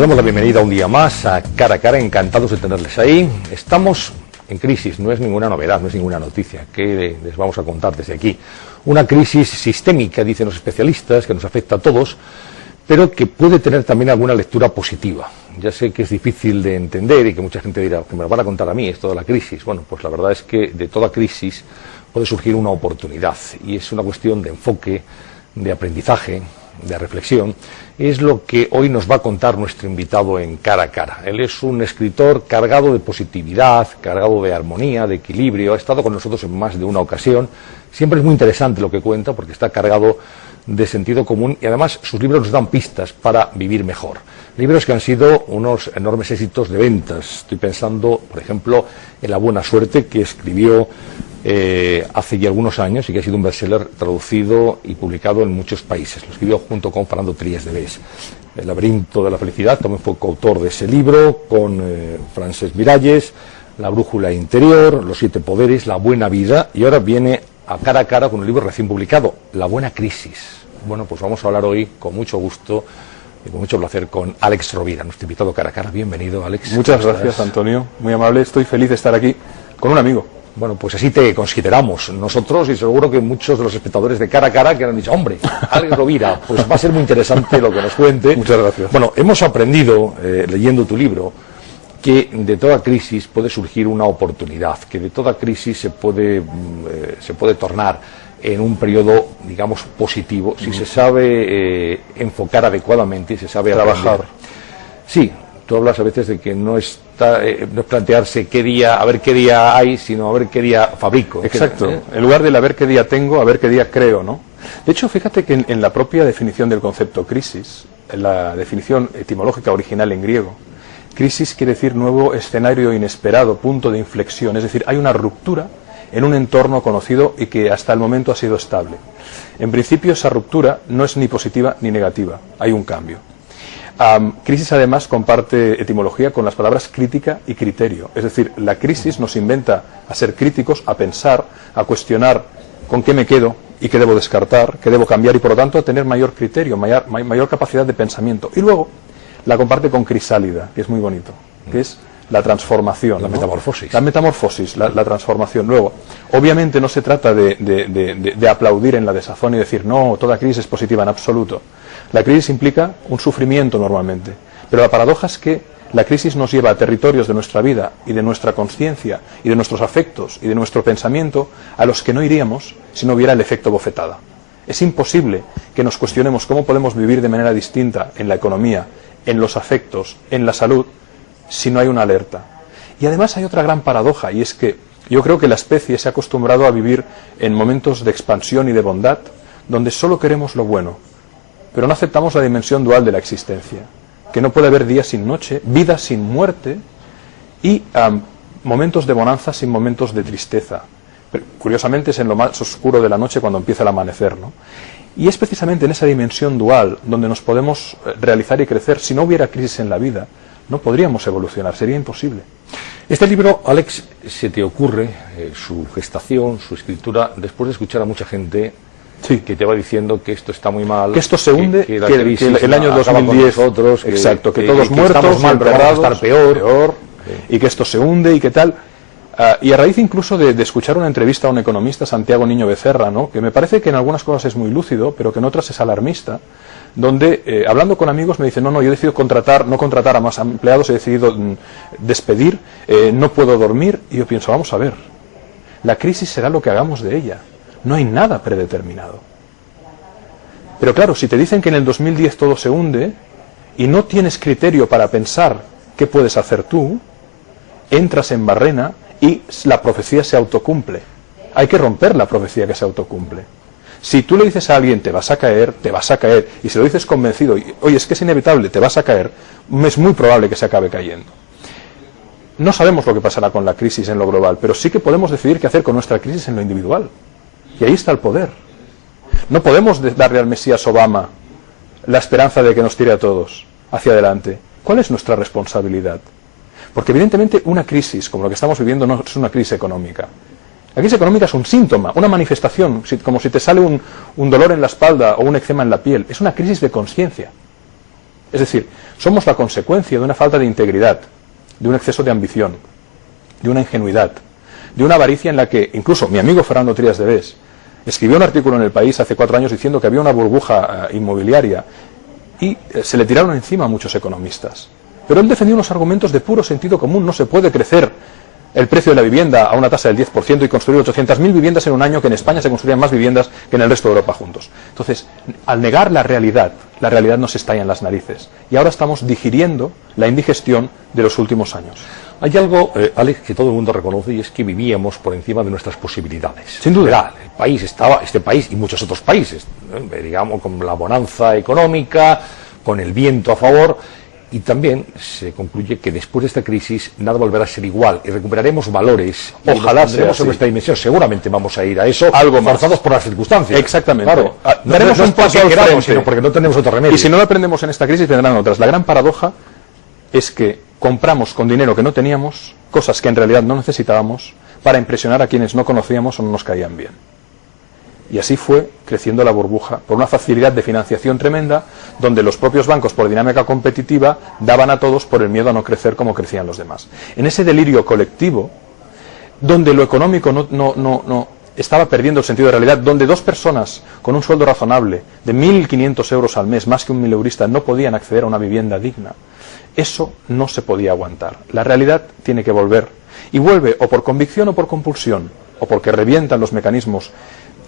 damos la bienvenida un día más a Cara a Cara, encantados de tenerles ahí. Estamos en crisis, no es ninguna novedad, no es ninguna noticia que les vamos a contar desde aquí. Una crisis sistémica, dicen los especialistas, que nos afecta a todos, pero que puede tener también alguna lectura positiva. Ya sé que es difícil de entender y que mucha gente dirá, que me lo van a contar a mí, esto de la crisis. Bueno, pues la verdad es que de toda crisis puede surgir una oportunidad y es una cuestión de enfoque, de aprendizaje, de reflexión. Es lo que hoy nos va a contar nuestro invitado en Cara a Cara. Él es un escritor cargado de positividad, cargado de armonía, de equilibrio. Ha estado con nosotros en más de una ocasión. Siempre es muy interesante lo que cuenta porque está cargado de sentido común y además sus libros nos dan pistas para vivir mejor. Libros que han sido unos enormes éxitos de ventas. Estoy pensando, por ejemplo, en La buena suerte, que escribió hace ya algunos años y que ha sido un bestseller traducido y publicado en muchos países. Lo escribió junto con Fernando Trías de Bes. El laberinto de la felicidad, también fue coautor de ese libro con Francesc Miralles, La brújula interior, Los siete poderes, La buena vida, y ahora viene a Cara a Cara con un libro recién publicado, La buena crisis. Bueno, pues vamos a hablar hoy con mucho gusto y con mucho placer con Àlex Rovira, nuestro invitado Cara a Cara. Bienvenido, Àlex. Muchas gracias, Antonio. Muy amable. Estoy feliz de estar aquí con un amigo. Bueno, pues así te consideramos nosotros y seguro que muchos de los espectadores de Cara a Cara que han dicho, hombre, Àlex Rovira, pues va a ser muy interesante lo que nos cuente. Muchas gracias. Bueno, hemos aprendido, leyendo tu libro, que de toda crisis puede surgir una oportunidad, que de toda crisis se puede tornar en un periodo, digamos, positivo, si se sabe enfocar adecuadamente y se sabe trabajar. Sí, tú hablas a veces de que no es plantearse qué día, a ver qué día hay, sino a ver qué día fabrico. Exacto. En lugar del a ver qué día tengo, a ver qué día creo, ¿no? De hecho, fíjate que en la propia definición del concepto crisis, en la definición etimológica original en griego, crisis quiere decir nuevo escenario inesperado, punto de inflexión, es decir, hay una ruptura en un entorno conocido y que hasta el momento ha sido estable. En principio, esa ruptura no es ni positiva ni negativa, hay un cambio. Crisis además comparte etimología con las palabras crítica y criterio, es decir, la crisis nos inventa a ser críticos, a pensar, a cuestionar con qué me quedo y qué debo descartar, qué debo cambiar y por lo tanto a tener mayor criterio, mayor capacidad de pensamiento. Y luego la comparte con crisálida, que es muy bonito, que es la transformación, la metamorfosis. La metamorfosis, la transformación. Luego, obviamente no se trata de aplaudir en la desazón y decir, no, toda crisis es positiva, en absoluto. La crisis implica un sufrimiento normalmente, pero la paradoja es que la crisis nos lleva a territorios de nuestra vida y de nuestra conciencia y de nuestros afectos y de nuestro pensamiento a los que no iríamos si no hubiera el efecto bofetada. Es imposible que nos cuestionemos cómo podemos vivir de manera distinta en la economía, en los afectos, en la salud, si no hay una alerta. Y además hay otra gran paradoja, y es que yo creo que la especie se ha acostumbrado a vivir en momentos de expansión y de bondad, donde solo queremos lo bueno, pero no aceptamos la dimensión dual de la existencia, que no puede haber día sin noche, vida sin muerte, y momentos de bonanza sin momentos de tristeza. Pero, curiosamente es en lo más oscuro de la noche cuando empieza el amanecer, ¿no? Y es precisamente en esa dimensión dual donde nos podemos realizar y crecer. Si no hubiera crisis en la vida, no podríamos evolucionar, sería imposible. Este libro, Àlex, se te ocurre, su gestación, su escritura, después de escuchar a mucha gente que te va diciendo que esto está muy mal, que esto se hunde, que el año 2010, nosotros, exacto, que todos muertos, estamos mal, pero vamos a estar peor, y que esto se hunde y que tal. Y a raíz incluso de escuchar una entrevista a un economista, Santiago Niño Becerra, ¿no?, que me parece que en algunas cosas es muy lúcido, pero que en otras es alarmista, donde hablando con amigos me dicen, no, yo he decidido no contratar a más empleados, he decidido despedir, no puedo dormir, y yo pienso, vamos a ver, la crisis será lo que hagamos de ella, no hay nada predeterminado. Pero claro, si te dicen que en el 2010 todo se hunde y no tienes criterio para pensar qué puedes hacer tú, entras en barrena y la profecía se autocumple. Hay que romper la profecía que se autocumple. Si tú le dices a alguien, te vas a caer, y si lo dices convencido, oye, es que es inevitable, te vas a caer, es muy probable que se acabe cayendo. No sabemos lo que pasará con la crisis en lo global, pero sí que podemos decidir qué hacer con nuestra crisis en lo individual. Y ahí está el poder. No podemos darle al Mesías Obama la esperanza de que nos tire a todos hacia adelante. ¿Cuál es nuestra responsabilidad? Porque evidentemente una crisis como la que estamos viviendo no es una crisis económica. La crisis económica es un síntoma, una manifestación, como si te sale un dolor en la espalda o un eczema en la piel. Es una crisis de conciencia. Es decir, somos la consecuencia de una falta de integridad, de un exceso de ambición, de una ingenuidad, de una avaricia en la que incluso mi amigo Fernando Trías de Bes escribió un artículo en El País hace 4 años diciendo que había una burbuja inmobiliaria y se le tiraron encima a muchos economistas. Pero él defendió unos argumentos de puro sentido común. No se puede crecer el precio de la vivienda a una tasa del 10% y construir 800.000 viviendas en un año, que en España se construían más viviendas que en el resto de Europa juntos. Entonces, al negar la realidad nos estalla en las narices. Y ahora estamos digiriendo la indigestión de los últimos años. Hay algo, Alex, que todo el mundo reconoce, y es que vivíamos por encima de nuestras posibilidades. Sin duda. El país estaba, este país y muchos otros países, digamos, con la bonanza económica, con el viento a favor, y también se concluye que después de esta crisis nada volverá a ser igual y recuperaremos valores. Ojalá sea así. En nuestra dimensión. Seguramente vamos a ir a eso, algo forzados por las circunstancias. Exactamente. Claro. Daremos un paso al frente, sino porque no tenemos otro remedio. Y si no lo aprendemos en esta crisis, tendrán otras. La gran paradoja es que compramos con dinero que no teníamos cosas que en realidad no necesitábamos para impresionar a quienes no conocíamos o no nos caían bien. Y así fue creciendo la burbuja por una facilidad de financiación tremenda, donde los propios bancos, por dinámica competitiva, daban a todos por el miedo a no crecer como crecían los demás. En ese delirio colectivo, donde lo económico no estaba perdiendo el sentido de realidad, donde 2 personas con un sueldo razonable de 1.500 euros al mes, más que un mileurista, no podían acceder a una vivienda digna, eso no se podía aguantar. La realidad tiene que volver. Y vuelve o por convicción o por compulsión, o porque revientan los mecanismos.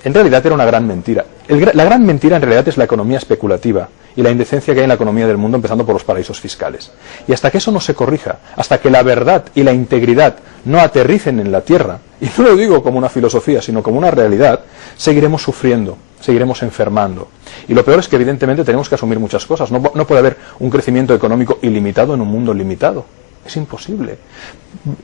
En realidad era una gran mentira. La gran mentira en realidad es la economía especulativa y la indecencia que hay en la economía del mundo, empezando por los paraísos fiscales. Y hasta que eso no se corrija, hasta que la verdad y la integridad no aterricen en la tierra, y no lo digo como una filosofía, sino como una realidad, seguiremos sufriendo, seguiremos enfermando. Y lo peor es que evidentemente tenemos que asumir muchas cosas. No puede haber un crecimiento económico ilimitado en un mundo limitado. Es imposible.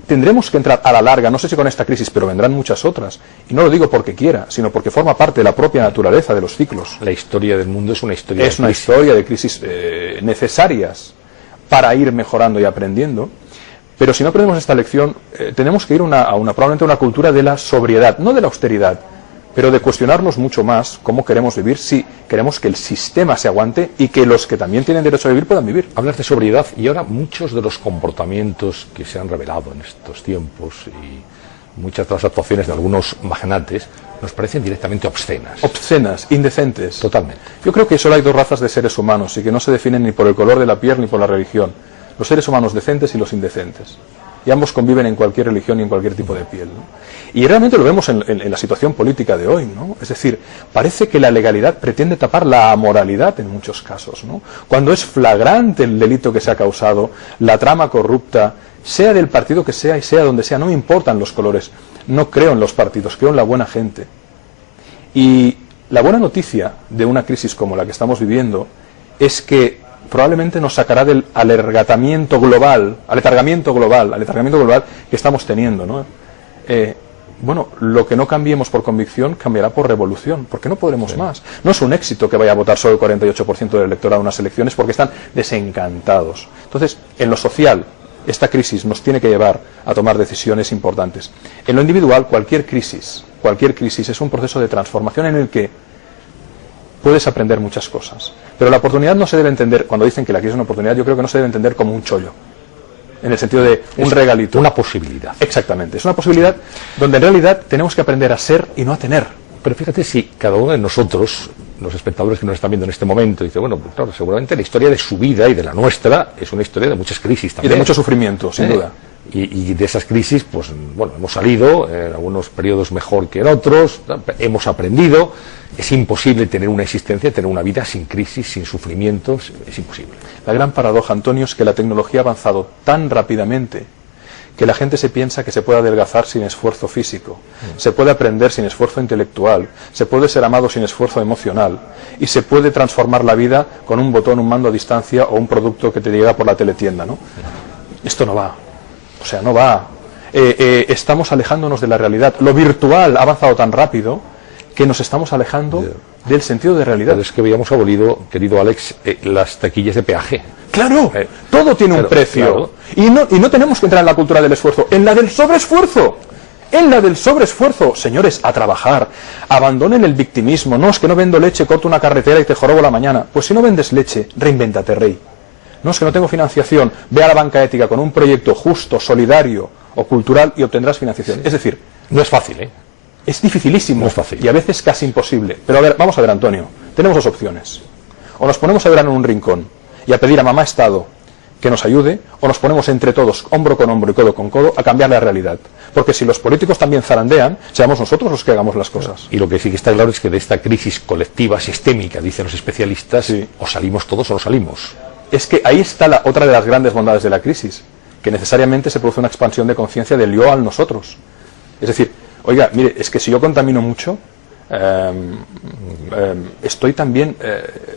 Tendremos que entrar a la larga, no sé si con esta crisis, pero vendrán muchas otras. Y no lo digo porque quiera, sino porque forma parte de la propia naturaleza de los ciclos. La historia del mundo es una historia de crisis. Es una historia de crisis necesarias para ir mejorando y aprendiendo. Pero si no aprendemos esta lección, tenemos que ir probablemente a una cultura de la sobriedad, no de la austeridad, pero de cuestionarnos mucho más cómo queremos vivir, si queremos que el sistema se aguante y que los que también tienen derecho a vivir puedan vivir. Hablas de sobriedad y ahora muchos de los comportamientos que se han revelado en estos tiempos y muchas de las actuaciones de algunos magnates nos parecen directamente obscenas. Obscenas, indecentes. Totalmente. Yo creo que solo hay 2 razas de seres humanos y que no se definen ni por el color de la piel ni por la religión. Los seres humanos decentes y los indecentes. Y ambos conviven en cualquier religión y en cualquier tipo de piel, ¿no? Y realmente lo vemos en la situación política de hoy, ¿no? Es decir, parece que la legalidad pretende tapar la amoralidad en muchos casos, ¿no? Cuando es flagrante el delito que se ha causado, la trama corrupta, sea del partido que sea y sea donde sea, no me importan los colores. No creo en los partidos, creo en la buena gente. Y la buena noticia de una crisis como la que estamos viviendo es que probablemente nos sacará del aletargamiento global que estamos teniendo, ¿no? Bueno, lo que no cambiemos por convicción cambiará por revolución, porque no podremos más. No es un éxito que vaya a votar solo el 48% del electorado en unas elecciones porque están desencantados. Entonces, en lo social, esta crisis nos tiene que llevar a tomar decisiones importantes. En lo individual, cualquier crisis es un proceso de transformación en el que puedes aprender muchas cosas. Pero la oportunidad no se debe entender, cuando dicen que la crisis es una oportunidad, yo creo que no se debe entender como un chollo, en el sentido de un regalito. Una posibilidad. Exactamente, es una posibilidad donde en realidad tenemos que aprender a ser y no a tener. Pero fíjate si cada uno de nosotros, los espectadores que nos están viendo en este momento, dice, bueno, pues claro, seguramente la historia de su vida y de la nuestra es una historia de muchas crisis también. Y de mucho sufrimiento, sin duda. Y de esas crisis, pues bueno, hemos salido en algunos periodos mejor que en otros, hemos aprendido. Es imposible tener una existencia, tener una vida sin crisis, sin sufrimientos, es imposible. La gran paradoja, Antonio, es que la tecnología ha avanzado tan rápidamente que la gente se piensa que se puede adelgazar sin esfuerzo físico, se puede aprender sin esfuerzo intelectual, se puede ser amado sin esfuerzo emocional y se puede transformar la vida con un botón, un mando a distancia o un producto que te llega por la teletienda, ¿no? Esto no va. O sea, no va. Estamos alejándonos de la realidad. Lo virtual ha avanzado tan rápido que nos estamos alejando del sentido de realidad. Pero es que habíamos abolido, querido Alex, las taquillas de peaje. ¡Claro! Todo tiene un precio. Claro. Y no tenemos que entrar en la cultura del esfuerzo, en la del sobreesfuerzo. En la del sobreesfuerzo. Señores, a trabajar. Abandonen el victimismo. No, es que no vendo leche, corto una carretera y te jorobo la mañana. Pues si no vendes leche, reinvéntate, rey. No, es que no tengo financiación, ve a la banca ética con un proyecto justo, solidario o cultural y obtendrás financiación. Es decir, no es fácil, ¿eh? Es dificilísimo, no es fácil. Y a veces casi imposible. Pero a ver, vamos a ver, Antonio, tenemos dos opciones. O nos ponemos a ver en un rincón y a pedir a mamá Estado que nos ayude, o nos ponemos entre todos, hombro con hombro y codo con codo, a cambiar la realidad. Porque si los políticos también zarandean, seamos nosotros los que hagamos las cosas. Y lo que sí que está claro es que de esta crisis colectiva, sistémica, dicen los especialistas, sí, o salimos todos o no salimos. Es que ahí está otra de las grandes bondades de la crisis, que necesariamente se produce una expansión de conciencia del yo al nosotros. Es decir, oiga, mire, es que si yo contamino mucho, estoy también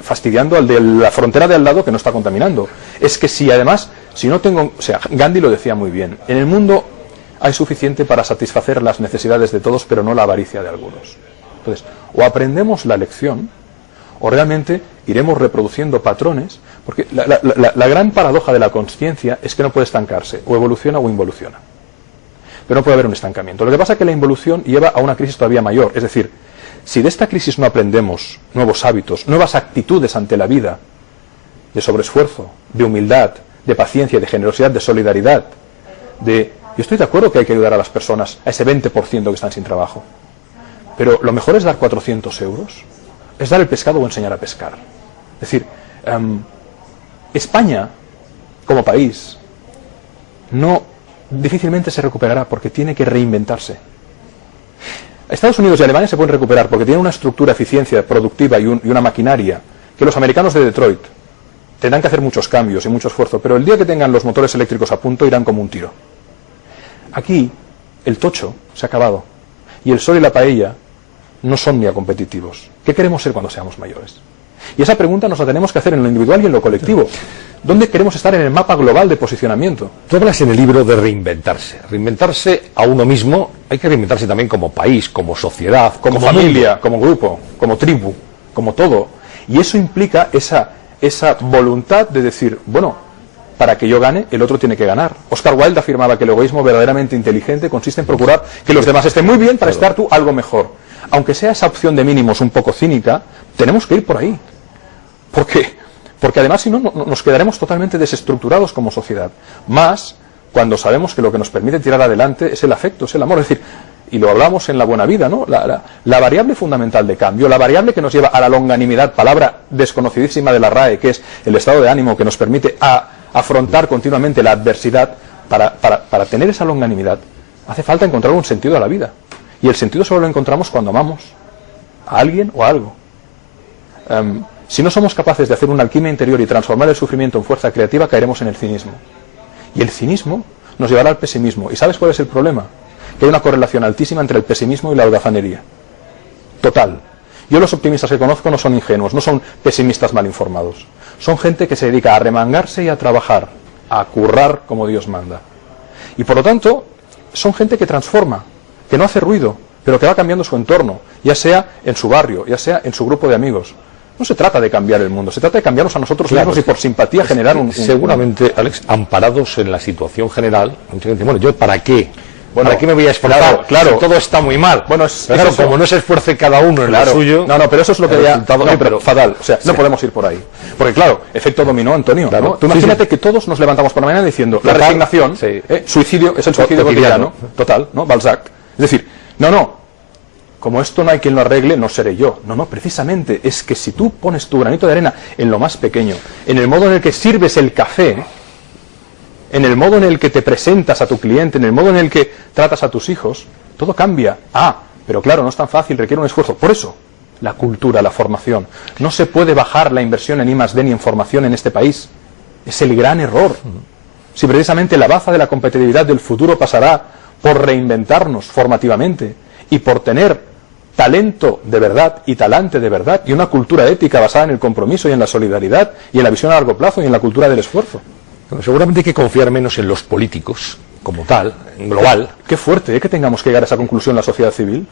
fastidiando al de la frontera de al lado que no está contaminando. Es que si además, si no tengo, o sea, Gandhi lo decía muy bien, en el mundo hay suficiente para satisfacer las necesidades de todos, pero no la avaricia de algunos. Entonces, o aprendemos la lección, o realmente iremos reproduciendo patrones, porque la gran paradoja de la consciencia es que no puede estancarse, o evoluciona o involuciona. Pero no puede haber un estancamiento. Lo que pasa es que la involución lleva a una crisis todavía mayor, es decir, si de esta crisis no aprendemos nuevos hábitos, nuevas actitudes ante la vida, de sobreesfuerzo, de humildad, de paciencia, de generosidad, de solidaridad, yo estoy de acuerdo que hay que ayudar a las personas, a ese 20% que están sin trabajo, pero lo mejor es dar 400 euros, es dar el pescado o enseñar a pescar. Es decir, España, como país, difícilmente se recuperará porque tiene que reinventarse. Estados Unidos y Alemania se pueden recuperar porque tienen una estructura, eficiencia productiva y una maquinaria que los americanos de Detroit tendrán que hacer muchos cambios y mucho esfuerzo, pero el día que tengan los motores eléctricos a punto irán como un tiro. Aquí el tocho se ha acabado y el sol y la paella no son ni competitivos. ¿Qué queremos ser cuando seamos mayores? Y esa pregunta nos la tenemos que hacer en lo individual y en lo colectivo. ¿Dónde queremos estar en el mapa global de posicionamiento? Tú hablas en el libro de reinventarse. Reinventarse a uno mismo, hay que reinventarse también como país, como sociedad, como familia, como grupo, como tribu, como todo. Y eso implica esa voluntad de decir, bueno, para que yo gane, el otro tiene que ganar. Oscar Wilde afirmaba que el egoísmo verdaderamente inteligente consiste en procurar que los demás estén muy bien para estar tú algo mejor. Aunque sea esa opción de mínimos un poco cínica, tenemos que ir por ahí. Porque además si no, nos quedaremos totalmente desestructurados como sociedad. Más cuando sabemos que lo que nos permite tirar adelante es el afecto, es el amor. Es decir, y lo hablamos en la buena vida, ¿no? La variable fundamental de cambio, la variable que nos lleva a la longanimidad, palabra desconocidísima de la RAE, que es el estado de ánimo que nos permite afrontar continuamente la adversidad, para tener esa longanimidad, hace falta encontrar un sentido a la vida. Y el sentido solo lo encontramos cuando amamos a alguien o a algo. Si no somos capaces de hacer una alquimia interior y transformar el sufrimiento en fuerza creativa, caeremos en el cinismo. Y el cinismo nos llevará al pesimismo. ¿Y sabes cuál es el problema? Que hay una correlación altísima entre el pesimismo y la holgazanería. Total. Yo los optimistas que conozco no son ingenuos, no son pesimistas mal informados. Son gente que se dedica a remangarse y a trabajar, a currar como Dios manda. Y por lo tanto, son gente que transforma, que no hace ruido, pero que va cambiando su entorno, ya sea en su barrio, ya sea en su grupo de amigos. No se trata de cambiar el mundo, se trata de cambiarnos a nosotros mismos y por simpatía generar seguramente, Alex, amparados en la situación general, mucha gente dice, bueno, ¿yo para qué? ¿Para qué me voy a esforzar? Claro. Si todo está muy mal. Bueno, claro, como no se esfuerce cada uno en lo suyo... No, pero eso es lo que ya... pero fatal. O sea, no podemos ir por ahí. Porque claro, efecto dominó, Antonio. Claro. ¿No? Tú imagínate que todos nos levantamos por la mañana diciendo la resignación, suicidio, es el suicidio cotidiano. Total, ¿no? Balzac. Es decir, como esto no hay quien lo arregle, no seré yo. No, precisamente es que si tú pones tu granito de arena en lo más pequeño, en el modo en el que sirves el café, en el modo en el que te presentas a tu cliente, en el modo en el que tratas a tus hijos, todo cambia. Pero claro, no es tan fácil, requiere un esfuerzo. Por eso, la cultura, la formación. No se puede bajar la inversión en I+D ni en formación en este país. Es el gran error. Si precisamente la baza de la competitividad del futuro pasará por reinventarnos formativamente y por tener talento de verdad y talante de verdad y una cultura ética basada en el compromiso y en la solidaridad y en la visión a largo plazo y en la cultura del esfuerzo. Bueno, seguramente hay que confiar menos en los políticos como tal, en global. Qué fuerte, que tengamos que llegar a esa conclusión la sociedad civil.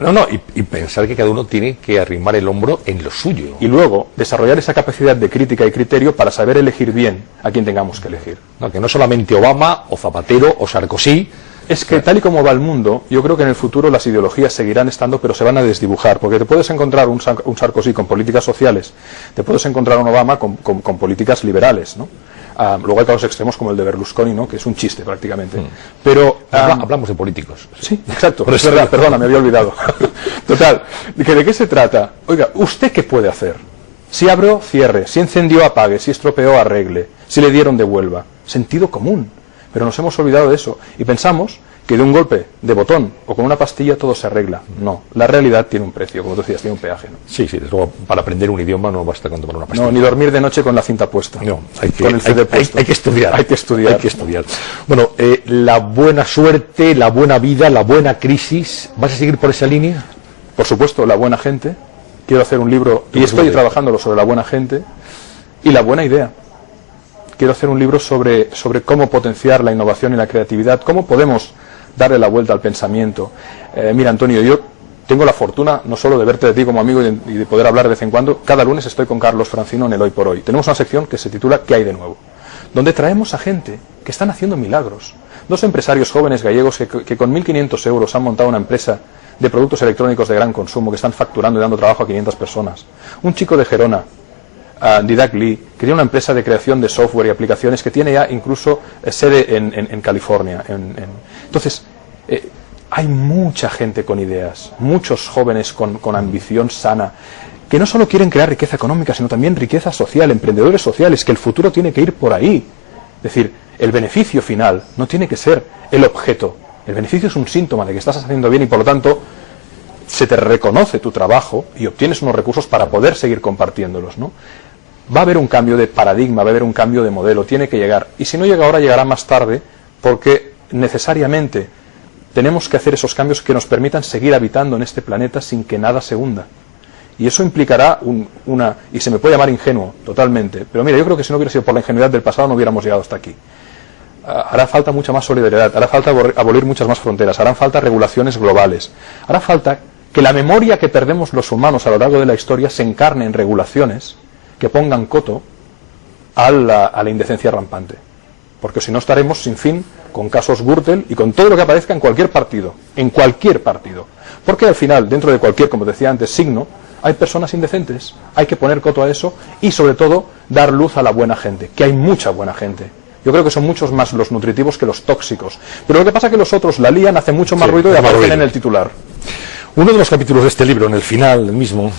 Y pensar que cada uno tiene que arrimar el hombro en lo suyo. Y luego desarrollar esa capacidad de crítica y criterio para saber elegir bien a quien tengamos que elegir. Que no solamente Obama o Zapatero o Sarkozy. Es que tal y como va el mundo, yo creo que en el futuro las ideologías seguirán estando, pero se van a desdibujar, porque te puedes encontrar un Sarkozy con políticas sociales, te puedes encontrar un Obama con políticas liberales, ¿no? Luego hay casos extremos como el de Berlusconi, ¿no? Que es un chiste prácticamente. Pero hablamos de políticos. Sí, exacto. Es verdad, perdona, me había olvidado. Total, ¿de qué se trata? Oiga, ¿usted qué puede hacer? Si abrió, cierre. Si encendió, apague. Si estropeó, arregle. Si le dieron, devuelva. Sentido común. Pero nos hemos olvidado de eso. Y pensamos que de un golpe de botón o con una pastilla todo se arregla. No, la realidad tiene un precio, como tú decías, tiene un peaje, ¿no? Sí, desde luego, para aprender un idioma no basta con tomar una pastilla. No, ni dormir de noche con la cinta puesta. No, hay que estudiar. Hay que estudiar. Hay que estudiar. Bueno, la buena suerte, la buena vida, la buena crisis, ¿vas a seguir por esa línea? Por supuesto, la buena gente. Quiero hacer un libro, y estoy trabajándolo sobre la buena gente y la buena idea. Quiero hacer un libro sobre cómo potenciar la innovación y la creatividad, cómo podemos darle la vuelta al pensamiento. Mira, Antonio, yo tengo la fortuna no solo de verte de ti como amigo y de poder hablar de vez en cuando. Cada lunes estoy con Carlos Francino en el Hoy por Hoy. Tenemos una sección que se titula ¿Qué hay de nuevo?, donde traemos a gente que están haciendo milagros. Dos empresarios jóvenes gallegos que con 1.500 euros han montado una empresa de productos electrónicos de gran consumo que están facturando y dando trabajo a 500 personas. Un chico de Gerona, Didac Lee, que tiene una empresa de creación de software y aplicaciones que tiene ya incluso sede en California. Entonces, hay mucha gente con ideas, muchos jóvenes con ambición sana, que no solo quieren crear riqueza económica, sino también riqueza social, emprendedores sociales, que el futuro tiene que ir por ahí. Es decir, el beneficio final no tiene que ser el objeto. El beneficio es un síntoma de que estás haciendo bien y por lo tanto se te reconoce tu trabajo y obtienes unos recursos para poder seguir compartiéndolos, ¿no? Va a haber un cambio de paradigma, va a haber un cambio de modelo, tiene que llegar. Y si no llega ahora, llegará más tarde, porque necesariamente tenemos que hacer esos cambios que nos permitan seguir habitando en este planeta sin que nada se hunda. Y eso implicará y se me puede llamar ingenuo, totalmente, pero mira, yo creo que si no hubiera sido por la ingenuidad del pasado no hubiéramos llegado hasta aquí. Hará falta mucha más solidaridad, hará falta abolir muchas más fronteras, harán falta regulaciones globales, hará falta que la memoria que perdemos los humanos a lo largo de la historia se encarne en regulaciones que pongan coto a la indecencia rampante. Porque si no estaremos sin fin con casos Gürtel y con todo lo que aparezca en cualquier partido. Porque al final, dentro de cualquier, como decía antes, signo, hay personas indecentes. Hay que poner coto a eso y, sobre todo, dar luz a la buena gente, que hay mucha buena gente. Yo creo que son muchos más los nutritivos que los tóxicos. Pero lo que pasa es que los otros la lían, hacen mucho más ruido y aparecen en el titular. Uno de los capítulos de este libro, en el final mismo,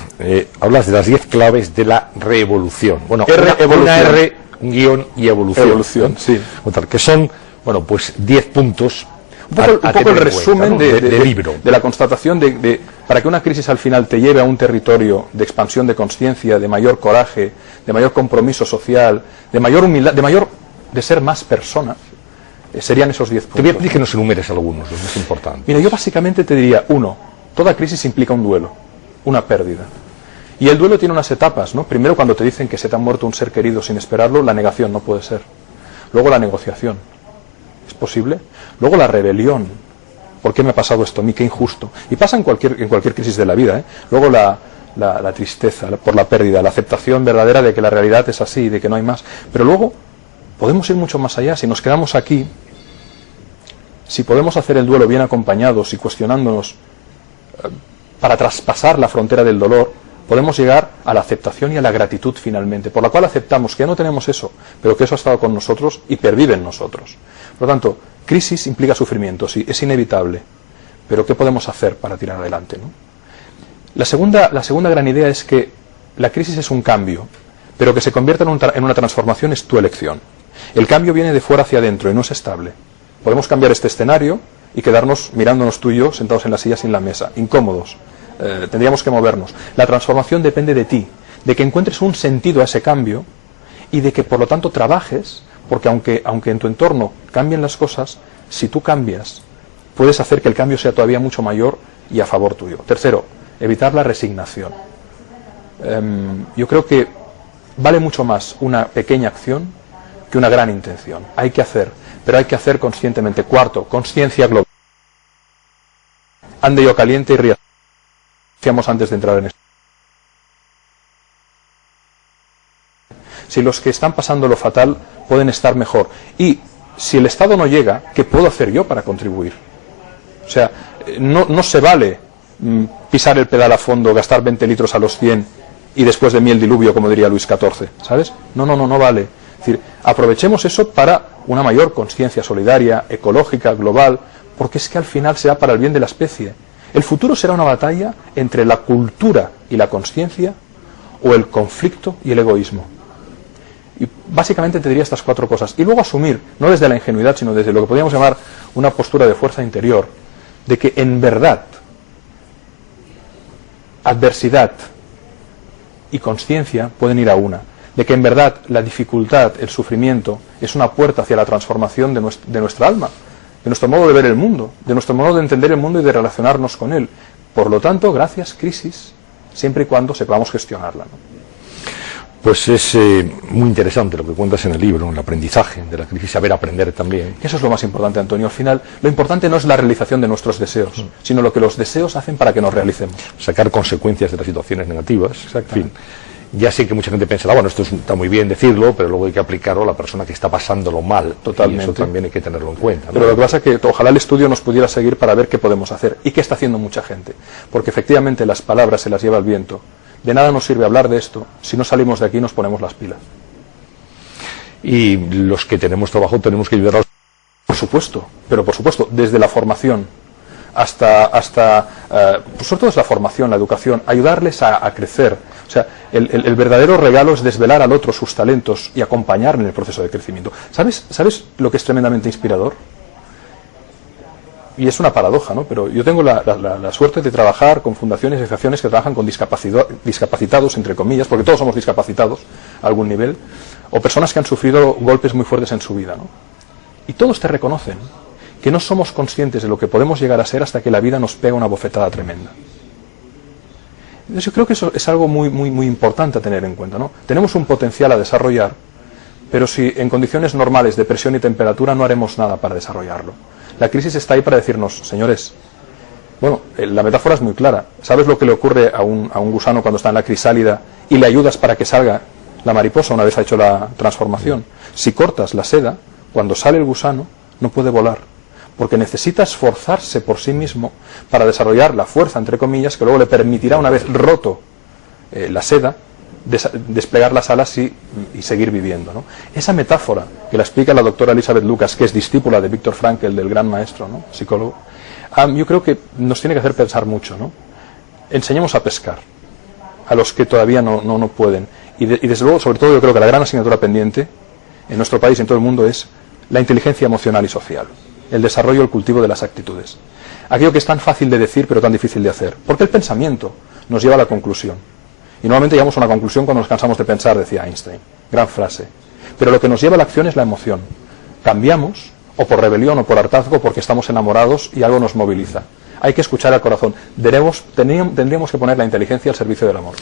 hablas de las 10 claves de la revolución. Bueno, una R, un guión y evolución. Evolución, sí. Que son, bueno, pues 10 puntos. Un poco el resumen, ¿no?, del libro. De la constatación para que una crisis al final te lleve a un territorio de expansión de conciencia, de mayor coraje, de mayor compromiso social, de mayor humildad, de ser más persona, serían esos 10 puntos. Te voy a pedir que nos enumeres algunos, los más importantes. Mira, yo básicamente te diría, toda crisis implica un duelo, una pérdida. Y el duelo tiene unas etapas, ¿no? Primero, cuando te dicen que se te ha muerto un ser querido sin esperarlo, la negación no puede ser. Luego la negociación. ¿Es posible? Luego la rebelión. ¿Por qué me ha pasado esto a mí? Qué injusto. Y pasa en cualquier crisis de la vida, ¿eh? Luego la tristeza por la pérdida, la aceptación verdadera de que la realidad es así, de que no hay más. Pero luego podemos ir mucho más allá. Si nos quedamos aquí, si podemos hacer el duelo bien acompañados y cuestionándonos para traspasar la frontera del dolor, podemos llegar a la aceptación y a la gratitud finalmente, por la cual aceptamos que ya no tenemos eso, pero que eso ha estado con nosotros y pervive en nosotros. Por lo tanto, crisis implica sufrimiento, sí, es inevitable, pero ¿qué podemos hacer para tirar adelante, ¿no? La segunda gran idea es que la crisis es un cambio, pero que se convierta en una transformación es tu elección. El cambio viene de fuera hacia adentro y no es estable. Podemos cambiar este escenario y quedarnos mirándonos tú y yo sentados en la silla sin la mesa, incómodos. Tendríamos que movernos. La transformación depende de ti, de que encuentres un sentido a ese cambio y de que por lo tanto trabajes, porque aunque en tu entorno cambien las cosas, si tú cambias, puedes hacer que el cambio sea todavía mucho mayor y a favor tuyo. Tercero, evitar la resignación. Yo creo que vale mucho más una pequeña acción que una gran intención. Hay que hacer, pero hay que hacer conscientemente. Cuarto, conciencia global. Ande yo caliente y ría. Decíamos antes de entrar en esto. Si los que están pasando lo fatal pueden estar mejor. Y si el Estado no llega, ¿qué puedo hacer yo para contribuir? O sea, no se vale pisar el pedal a fondo, gastar 20 litros a los 100 y después de mí el diluvio, como diría Luis XIV, ¿sabes? No vale. decir, aprovechemos eso para una mayor conciencia solidaria, ecológica, global, porque es que al final será para el bien de la especie. El futuro será una batalla entre la cultura y la conciencia, o el conflicto y el egoísmo. Y básicamente te diría estas 4 cosas. Y luego asumir, no desde la ingenuidad, sino desde lo que podríamos llamar una postura de fuerza interior, de que en verdad adversidad y conciencia pueden ir a una. De que en verdad la dificultad, el sufrimiento, es una puerta hacia la transformación de nuestra alma, de nuestro modo de ver el mundo, de nuestro modo de entender el mundo y de relacionarnos con él. Por lo tanto, gracias, crisis, siempre y cuando sepamos gestionarla, ¿no? Pues es muy interesante lo que cuentas en el libro, el aprendizaje de la crisis, saber aprender también. Eso es lo más importante, Antonio. Al final, lo importante no es la realización de nuestros deseos, sino lo que los deseos hacen para que nos realicemos. Sacar consecuencias de las situaciones negativas. En fin, ya sé que mucha gente pensará, bueno, esto está muy bien decirlo, pero luego hay que aplicarlo a la persona que está pasándolo mal. Totalmente. Y eso también hay que tenerlo en cuenta, ¿no? Pero lo que pasa es que ojalá el estudio nos pudiera seguir para ver qué podemos hacer y qué está haciendo mucha gente. Porque efectivamente las palabras se las lleva el viento. De nada nos sirve hablar de esto si no salimos de aquí y nos ponemos las pilas. Y los que tenemos trabajo tenemos que ayudar a los... Por supuesto, pero por supuesto, desde la formación hasta pues sobre todo es la formación, la educación, ayudarles a crecer. O sea, el verdadero regalo es desvelar al otro sus talentos y acompañarle en el proceso de crecimiento. ¿Sabes lo que es tremendamente inspirador? Y es una paradoja, ¿no? Pero yo tengo la suerte de trabajar con fundaciones y asociaciones que trabajan con discapacitados, entre comillas, porque todos somos discapacitados a algún nivel, o personas que han sufrido golpes muy fuertes en su vida, ¿no? Y todos te reconocen que no somos conscientes de lo que podemos llegar a ser hasta que la vida nos pega una bofetada tremenda. Entonces yo creo que eso es algo muy importante a tener en cuenta, ¿no? Tenemos un potencial a desarrollar, pero si en condiciones normales de presión y temperatura no haremos nada para desarrollarlo. La crisis está ahí para decirnos, señores, bueno, la metáfora es muy clara. ¿Sabes lo que le ocurre a un gusano cuando está en la crisálida y le ayudas para que salga la mariposa una vez ha hecho la transformación? Si cortas la seda, cuando sale el gusano, no puede volar, porque necesita esforzarse por sí mismo para desarrollar la fuerza, entre comillas, que luego le permitirá, una vez roto la seda, desplegar las alas y seguir viviendo, ¿no? Esa metáfora que la explica la doctora Elizabeth Lucas, que es discípula de Viktor Frankl, del gran maestro, ¿no?, psicólogo, yo creo que nos tiene que hacer pensar mucho, ¿no? Enseñemos a pescar a los que todavía no pueden. Y desde luego, sobre todo, yo creo que la gran asignatura pendiente en nuestro país y en todo el mundo es la inteligencia emocional y social, el desarrollo y el cultivo de las actitudes. Aquello que es tan fácil de decir pero tan difícil de hacer, porque el pensamiento nos lleva a la conclusión. Y normalmente llegamos a una conclusión cuando nos cansamos de pensar, decía Einstein. Gran frase. Pero lo que nos lleva a la acción es la emoción. Cambiamos, o por rebelión o por hartazgo, porque estamos enamorados y algo nos moviliza. Hay que escuchar al corazón. Tendríamos que poner la inteligencia al servicio del amor.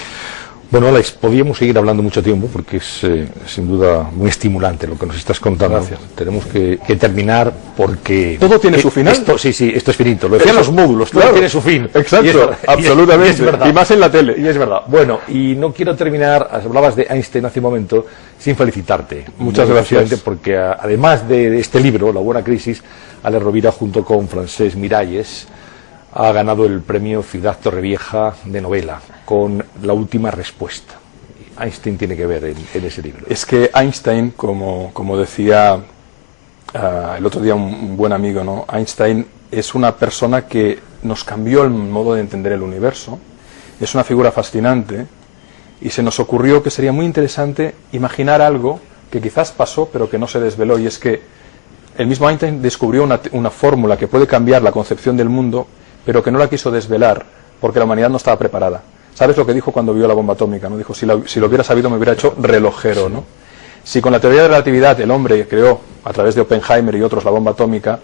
Bueno, Alex, podríamos seguir hablando mucho tiempo porque es sin duda muy estimulante lo que nos estás contando. Gracias. Tenemos que terminar porque... ¿Todo tiene su final? Esto es finito. Lo decían los módulos, todo tiene su fin. Exacto, absolutamente. Y es verdad. Y más en la tele. Y es verdad. Bueno, y no quiero terminar, hablabas de Einstein hace un momento, sin felicitarte. Muchas gracias. Porque además de este libro, La buena crisis, Alex Rovira junto con Francesc Miralles ha ganado el premio Ciudad Torrevieja de novela con La última respuesta. Einstein tiene que ver en ese libro. Es que Einstein, como decía el otro día un buen amigo, ¿no?, Einstein es una persona que nos cambió el modo de entender el universo, es una figura fascinante, y se nos ocurrió que sería muy interesante imaginar algo que quizás pasó pero que no se desveló, y es que el mismo Einstein descubrió una fórmula que puede cambiar la concepción del mundo, pero que no la quiso desvelar porque la humanidad no estaba preparada. ¿Sabes lo que dijo cuando vio la bomba atómica? ¿No? Dijo, si lo hubiera sabido me hubiera hecho relojero, ¿no? Si con la teoría de relatividad el hombre creó, a través de Oppenheimer y otros, la bomba atómica,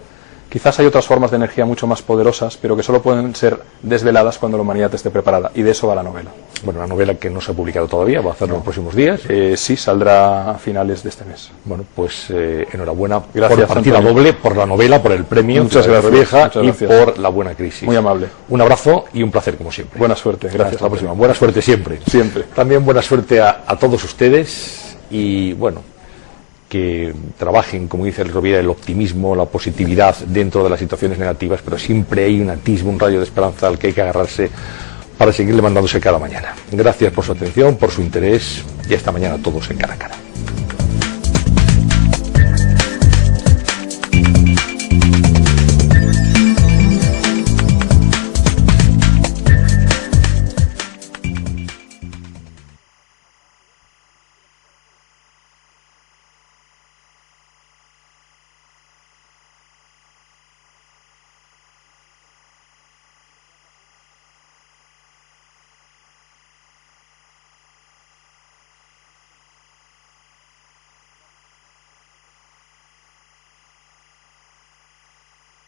quizás hay otras formas de energía mucho más poderosas, pero que solo pueden ser desveladas cuando la humanidad esté preparada. Y de eso va la novela. Bueno, la novela que no se ha publicado todavía, va a hacerlo en los próximos días. Sí, saldrá a finales de este mes. Bueno, pues enhorabuena. Gracias, por partida Antonio. doble, por la novela, por el premio. Muchas gracias. Vieja, Muchas y gracias. por La buena crisis. Muy amable. Un abrazo y un placer, como siempre. Buena suerte. Gracias. Hasta la próxima. Buena suerte siempre. Siempre. También buena suerte a todos ustedes y, bueno, que trabajen, como dice el Rovira, el optimismo, la positividad dentro de las situaciones negativas, pero siempre hay un atisbo, un rayo de esperanza al que hay que agarrarse para seguir levantándose cada mañana. Gracias por su atención, por su interés y hasta mañana a todos en Cara a Cara.